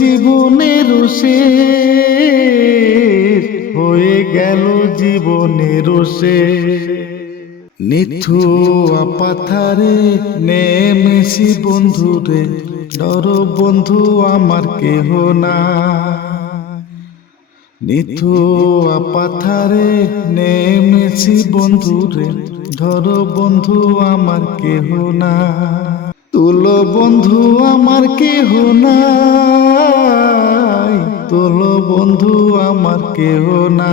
জীবনের শেষ হয়ে গেল জীবনের শেষ। নিথু পাথারে নেমেছি বন্ধুরে, ডর বন্ধু আমার কেহ না। নিথু পাথারে নেমেছি বন্ধুরে, ধর বন্ধু আমার কেহ না। তুলো বন্ধু আমার কেহ নাই, তুলো বন্ধু আমার কেহ না।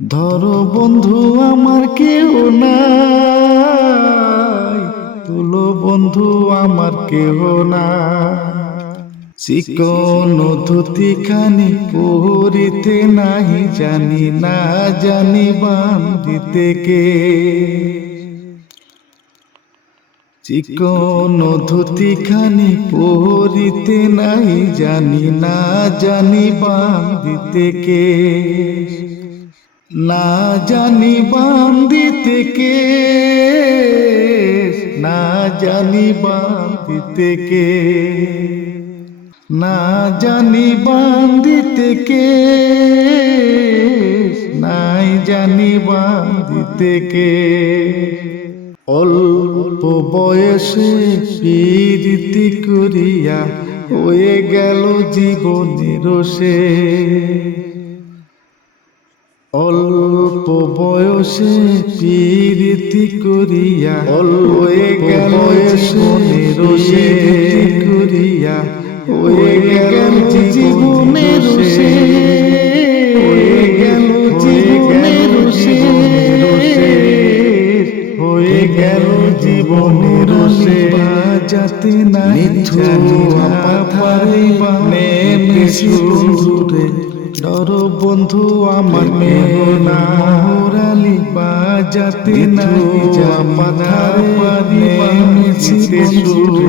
ধরো বন্ধু আমার কেহ নাই, তুলো বন্ধু আমার কেহ না। চিকন ধুতি খানি পরিতে নাহি জানি, না জানি বান্ধিতে কে। চিকন ধুতি খানি পরিতে নাহি জানি, না জানি বান্ধিতে কে। না জানি বান্ধিতে কে, না জানি বান্ধিতে কে। না জানি বান্ধিতে কে, নাই জানি বান্ধিতে কে। অল্প বয়সে প্রীতি করিয়া হয়ে গেল জীবনের শেষ। অল্প বয়সে প্রীতি করিয়া হয়ে গেল জীবনের শেষ করিয়া হয়ে গেল জীবনের শেষ। হয়ে গেল জীবনের শেষ, হয়ে গেল জীবনের শেষ। বাজাতে নাই জানি, পাথারে নেমেছি বন্ধুরে, ডর বন্ধু আমার কেহ না। মোরালি বাজাতে নাই পাথারে নেমেছি বন্ধুরে,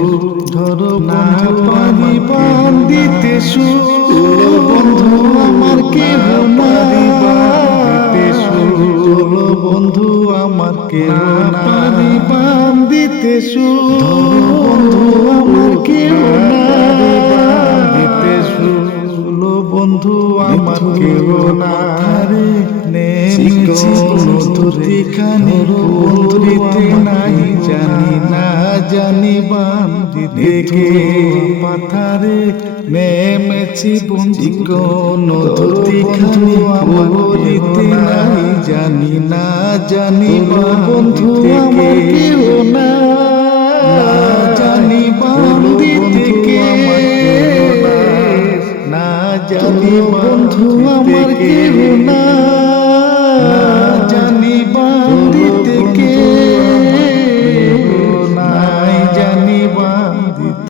ধর না পারি বান্ধিতে সুর। বন্ধু আমার কেহ না, চলো বন্ধু আমার কেহ না পারি বান্ধিতে সুর। বন্ধু আমার কেহ না বান্ধিতে সুর, চলো বন্ধু আমার কেহ না। চিকন ধুতি খানি পরিতে নাই জানি, না জানি বান্ধিতে কে। পাথারে নেমেছি বন্ধু, চিকন ধুতি খানি পরিতে নাই জানি, না জানি বন্ধু আমার কেহ না। না জানি বান্ধিতে কে, না জানি বন্ধু আমার কেহ না।